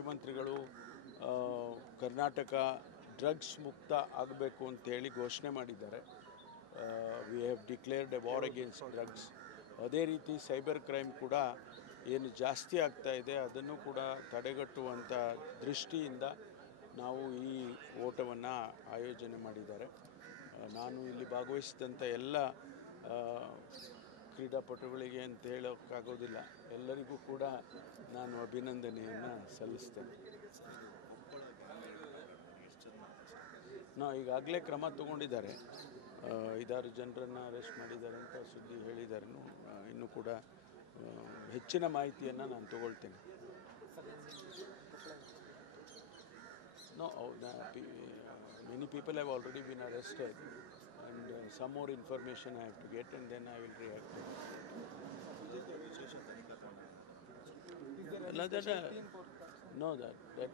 ಮುಖ್ಯಮಂತ್ರಿಗಳು ಕರ್ನಾಟಕ ಡ್ರಗ್ಸ್ ಮುಕ್ತ ಆಗಬೇಕು ಅಂತೇಳಿ ಘೋಷಣೆ ಮಾಡಿದ್ದಾರೆ. We have declared A war against drugs. ಅದೇ ರೀತಿ ಸೈಬರ್ ಕ್ರೈಮ್ ಕೂಡ ಏನು ಜಾಸ್ತಿ ಆಗ್ತಾ ಇದೆ ಅದನ್ನು ಕೂಡ ತಡೆಗಟ್ಟುವಂಥ ದೃಷ್ಟಿಯಿಂದ ನಾವು ಈ ಓಟವನ್ನು ಆಯೋಜನೆ ಮಾಡಿದ್ದಾರೆ. ನಾನು ಇಲ್ಲಿ ಭಾಗವಹಿಸಿದಂಥ ಎಲ್ಲ ಕ್ರೀಡಾಪಟುಗಳಿಗೆ ಅಂತ ಹೇಳೋಕ್ಕಾಗೋದಿಲ್ಲ, ಎಲ್ಲರಿಗೂ ಕೂಡ ನಾನು ಅಭಿನಂದನೆಯನ್ನು ಸಲ್ಲಿಸ್ತೇನೆ. ಈಗಾಗಲೇ ಕ್ರಮ ತಗೊಂಡಿದ್ದಾರೆ, 5-6 ಜನರನ್ನು ಅರೆಸ್ಟ್ ಮಾಡಿದ್ದಾರೆ ಅಂತ ಸುದ್ದಿ ಹೇಳಿದ್ದಾರೆ. ಇನ್ನೂ ಕೂಡ ಹೆಚ್ಚಿನ ಮಾಹಿತಿಯನ್ನು ನಾನು ತಗೊಳ್ತೇನೆ. Many people have already been arrested and some more information I have to get and then I will react. No, that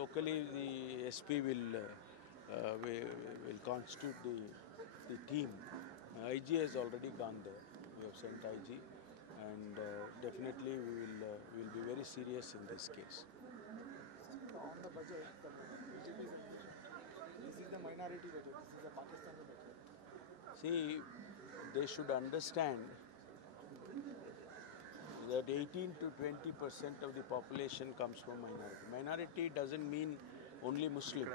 locally the SP will constitute the team. IG has already gone there. We have sent IG and definitely we will be very serious in this case. On the budget, this is the minority budget, this is the Pakistani budget. See, they should understand that 18 to 20% of the population comes from minority. Minority doesn't mean only Muslims.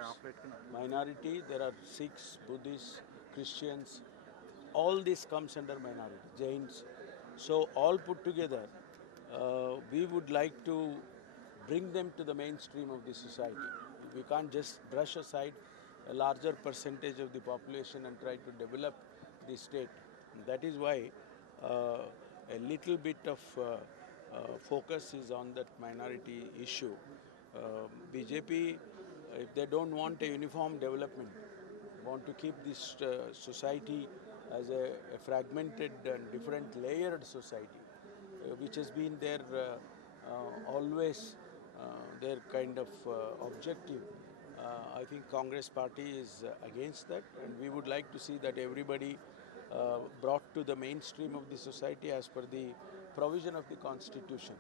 Minority, there are Sikhs, Buddhists, Christians, all this comes under minority, Jains. So all put together, we would like to bring them to the mainstream of the society. We can't just brush aside a larger percentage of the population and try to develop the state. That is why a little bit of focus is on that minority issue. BJP, if they don't want a uniform development, want to keep this society as a fragmented and different layered society, which has been their always their kind of objective. I think Congress party is against that, and we would like to see that everybody brought to the mainstream of the society as per the provision of the constitution,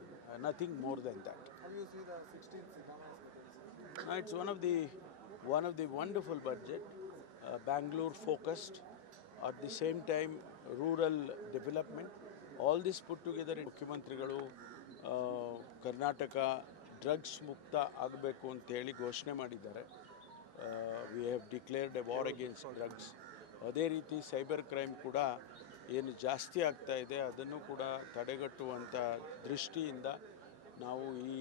nothing more than that. How do you see the 16th Siddhartha? It's one of the wonderful budget, Bangalore focused, at the same time rural development, all this put together. ಮುಖ್ಯಮಂತ್ರಿಗಳು Karnataka drugs ಮುಕ್ತ ಆಗಬೇಕು ಅಂತೇಳಿ ಘೋಷಣೆ ಮಾಡಿದ್ದಾರೆ. We have declared A war against drugs. ಅದೇ ರೀತಿ cyber crime ಕೂಡ ಏನು ಜಾಸ್ತಿ ಆಗ್ತಾ ಇದೆ ಅದನ್ನು ಕೂಡ ತಡೆಗಟ್ಟುವಂಥ ದೃಷ್ಟಿಯಿಂದ ನಾವು ಈ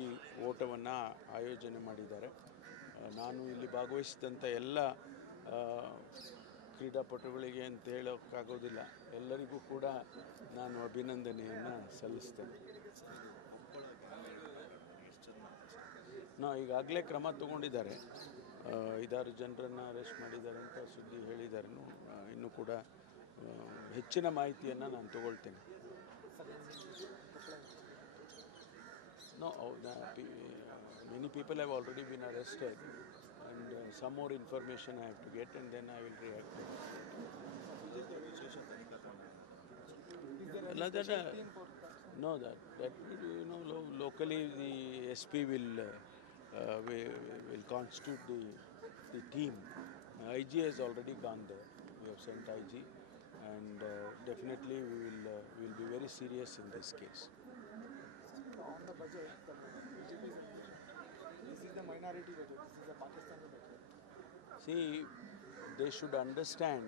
ಓಟವನ್ನು ಆಯೋಜನೆ ಮಾಡಿದ್ದಾರೆ. ನಾನು ಇಲ್ಲಿ ಭಾಗವಹಿಸಿದಂಥ ಎಲ್ಲ ಕ್ರೀಡಾಪಟುಗಳಿಗೆ ಅಂತ ಹೇಳೋಕ್ಕಾಗೋದಿಲ್ಲ, ಎಲ್ಲರಿಗೂ ಕೂಡ ನಾನು ಅಭಿನಂದನೆಯನ್ನು ಸಲ್ಲಿಸ್ತೇನೆ. ಈಗಾಗಲೇ ಕ್ರಮ ತಗೊಂಡಿದ್ದಾರೆ, 5-6 ಜನರನ್ನು ಅರೆಸ್ಟ್ ಮಾಡಿದ್ದಾರೆ ಅಂತ ಸುದ್ದಿ ಹೇಳಿದ್ದಾರೆ. ಇನ್ನೂ ಕೂಡ ಹೆಚ್ಚಿನ ಮಾಹಿತಿಯನ್ನು ನಾನು ತಗೊಳ್ತೇನೆ. Many people have already been arrested and some more information I have to get and then I will react. Locally the SP will constitute the team. IG has already gone there. We have sent IG and definitely we will be very serious in this case. On the budget, this is the minority budget, this is the Pakistani budget. See, they should understand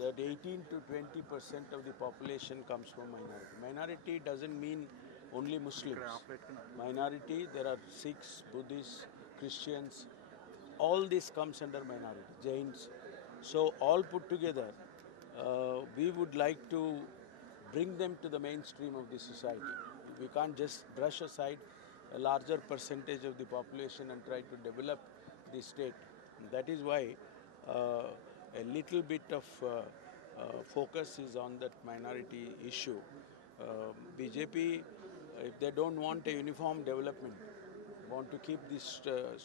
that 18 to 20% of the population comes from minority. Minority doesn't mean only Muslims. Minority, there are Sikhs, Buddhists, Christians, all this comes under minority, Jains. So all put together, we would like to bring them to the mainstream of the society. We can't just brush aside a larger percentage of the population and try to develop the state. That is why a little bit of focus is on that minority issue. BJP, if they don't want a uniform development, want to keep this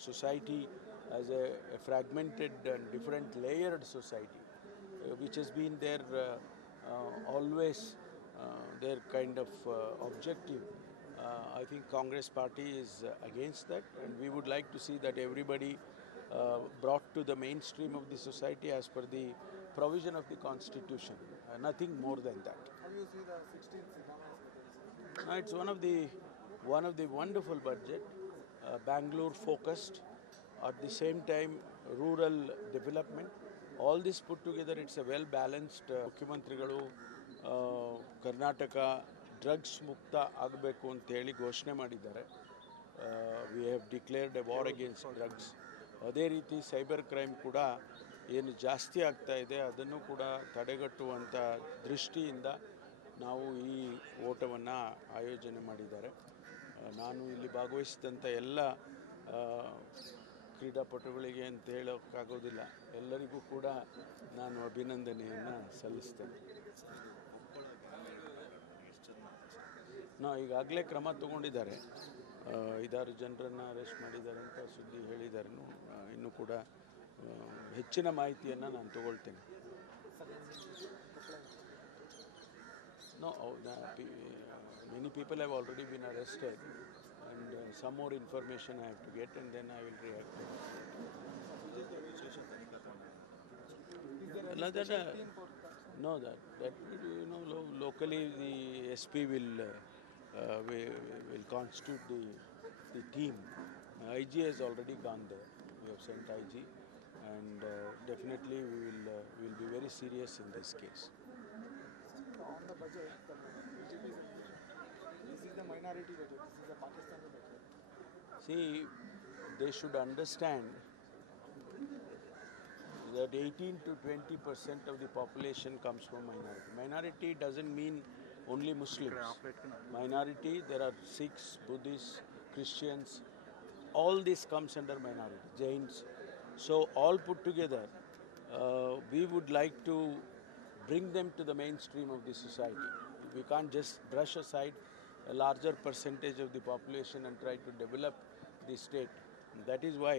society as a fragmented and different layered society, which has been their always their kind of objective. I think Congress party is against that, and we would like to see that everybody brought to the mainstream of the society as per the provision of the constitution. Nothing more than that. How do you see the 16th Siddamas budget? No, it's one of the wonderful budget, Bangalore focused, at the same time rural development. All this put together, it's a well balanced. ಮುಖ್ಯಮಂತ್ರಿಗಳು Karnataka drugs ಮುಕ್ತ ಆಗಬೇಕು ಅಂತೇಳಿ ಘೋಷಣೆ ಮಾಡಿದ್ದಾರೆ. We have declared A war against drugs. ಅದೇ ರೀತಿ cyber crime ಕೂಡ ಏನು ಜಾಸ್ತಿ ಆಗ್ತಾ ಇದೆ ಅದನ್ನು ಕೂಡ ತಡೆಗಟ್ಟುವಂಥ ದೃಷ್ಟಿಯಿಂದ ನಾವು ಈ ಓಟವನ್ನು ಆಯೋಜನೆ ಮಾಡಿದ್ದಾರೆ. ನಾನು ಇಲ್ಲಿ ಭಾಗವಹಿಸಿದಂಥ ಎಲ್ಲ ಕ್ರೀಡಾಪಟುಗಳಿಗೆ ಅಂತ ಹೇಳೋಕ್ಕಾಗೋದಿಲ್ಲ, ಎಲ್ಲರಿಗೂ ಕೂಡ ನಾನು ಅಭಿನಂದನೆಯನ್ನು ಸಲ್ಲಿಸ್ತೇನೆ. ಈಗಾಗಲೇ ಕ್ರಮ ತಗೊಂಡಿದ್ದಾರೆ, 5-6 ಜನರನ್ನು ಅರೆಸ್ಟ್ ಮಾಡಿದ್ದಾರೆ ಅಂತ ಸುದ್ದಿ ಹೇಳಿದ್ದಾರೆ. ಇನ್ನೂ ಕೂಡ ಹೆಚ್ಚಿನ ಮಾಹಿತಿಯನ್ನು ನಾನು ತಗೊಳ್ತೇನೆ. Many people have already been arrested, and some more information I have to get, and then I will react. No, that locally the SP will constitute the team. IG has already gone there. We have sent IG, and definitely we will be very serious in this case. On the budget, BJP is, this is the minority budget, this is the Pakistani budget. See, they should understand that 18 to 20% of the population comes from minority. Minority doesn't mean only Muslims. Minority, there are Sikhs, Buddhists, Christians, all this comes under minority, Jains. So all put together, we would like to bring them to the mainstream of the society. We can't just brush aside a larger percentage of the population and try to develop the state. That is why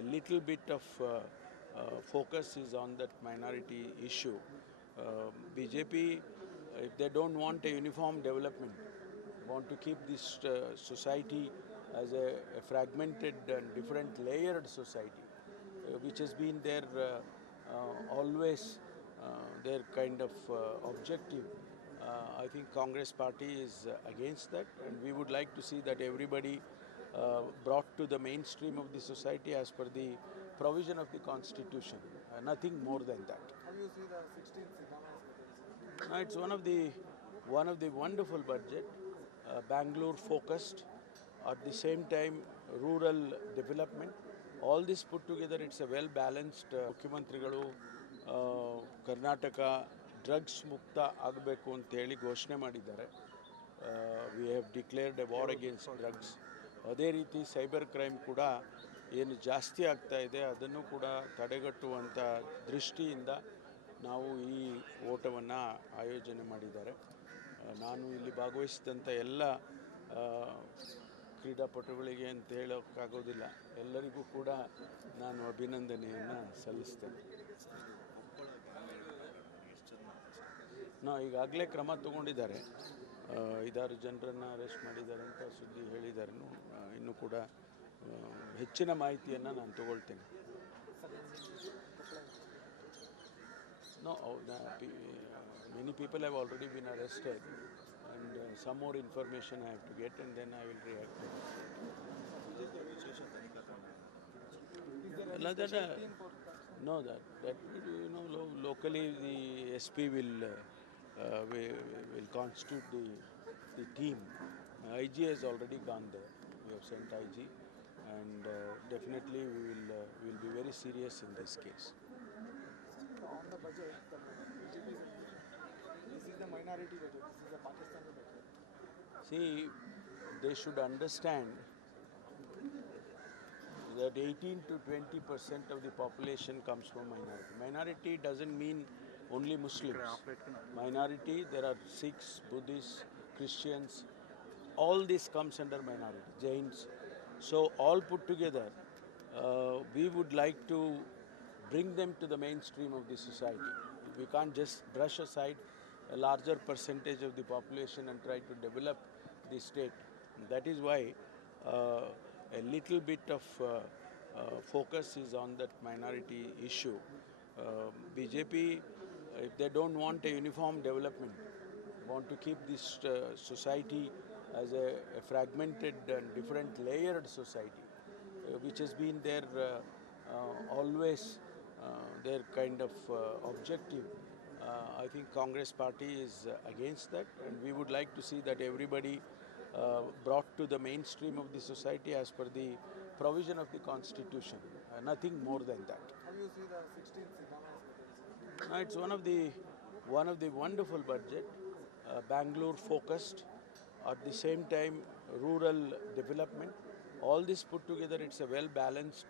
a little bit of focus is on that minority issue. BJP, if they don't want a uniform development, want to keep this society as a fragmented and different layered society, which has been always their kind of objective. I think Congress party is against that, and we would like to see that everybody brought to the mainstream of the society as per the provision of the constitution. Nothing more than that. How do you see the 16th Siddamas budget? No, it's one of the wonderful budget, Bangalore focused, at the same time rural development. All this put together, it's a well balanced. ಮುಖ್ಯಮಂತ್ರಿಗಳು Karnataka drugs ಮುಕ್ತ ಆಗಬೇಕು ಅಂತೇಳಿ ಘೋಷಣೆ ಮಾಡಿದ್ದಾರೆ. We have declared A war against drugs. ಅದೇ ರೀತಿ cyber crime ಕೂಡ ಏನು ಜಾಸ್ತಿ ಆಗ್ತಾ ಇದೆ ಅದನ್ನು ಕೂಡ ತಡೆಗಟ್ಟುವಂಥ ದೃಷ್ಟಿಯಿಂದ ನಾವು ಈ ಓಟವನ್ನು ಆಯೋಜನೆ ಮಾಡಿದ್ದಾರೆ. ನಾನು ಇಲ್ಲಿ ಭಾಗವಹಿಸಿದಂಥ ಎಲ್ಲ ಕ್ರೀಡಾಪಟುಗಳಿಗೆ ಅಂತ ಹೇಳೋಕ್ಕಾಗೋದಿಲ್ಲ, ಎಲ್ಲರಿಗೂ ಕೂಡ ನಾನು ಅಭಿನಂದನೆಯನ್ನು ಸಲ್ಲಿಸ್ತೇನೆ. ಈಗಾಗಲೇ ಕ್ರಮ ತಗೊಂಡಿದ್ದಾರೆ, 5-6 ಜನರನ್ನು ಅರೆಸ್ಟ್ ಮಾಡಿದ್ದಾರೆ ಅಂತ ಸುದ್ದಿ ಹೇಳಿದ್ದಾರೆ. ಇನ್ನೂ ಕೂಡ ಹೆಚ್ಚಿನ ಮಾಹಿತಿಯನ್ನು ನಾನು ತಗೊಳ್ತೇನೆ. Many people have already been arrested, and some more information I have to get, and then I will react. Locally the SP will constitute the team. IG has already gone there. We have sent IG, and definitely we will be very serious in this case. On the budget, BJP is, this is the minority budget, this is the Pakistani budget. See, they should understand that 18 to 20% of the population comes from minority. Minority doesn't mean only Muslims. Minority, there are Sikhs, Buddhists, Christians, all this comes under minority, Jains. So all put together, we would like to bring them to the mainstream of the society. We can't just brush aside a larger percentage of the population and try to develop the state. That is why a little bit of focus is on that minority issue. BJP, if they don't want a uniform development, want to keep this society as a fragmented and different layered society, which has been their always their kind of objective. I think Congress party is against that, and we would like to see that everybody brought to the mainstream of the society as per the provision of the constitution. Nothing more than that. How do you see the 16th Siddhartha? It's one of the wonderful budget, Bangalore focused, at the same time rural development. All this put together, it's a well balanced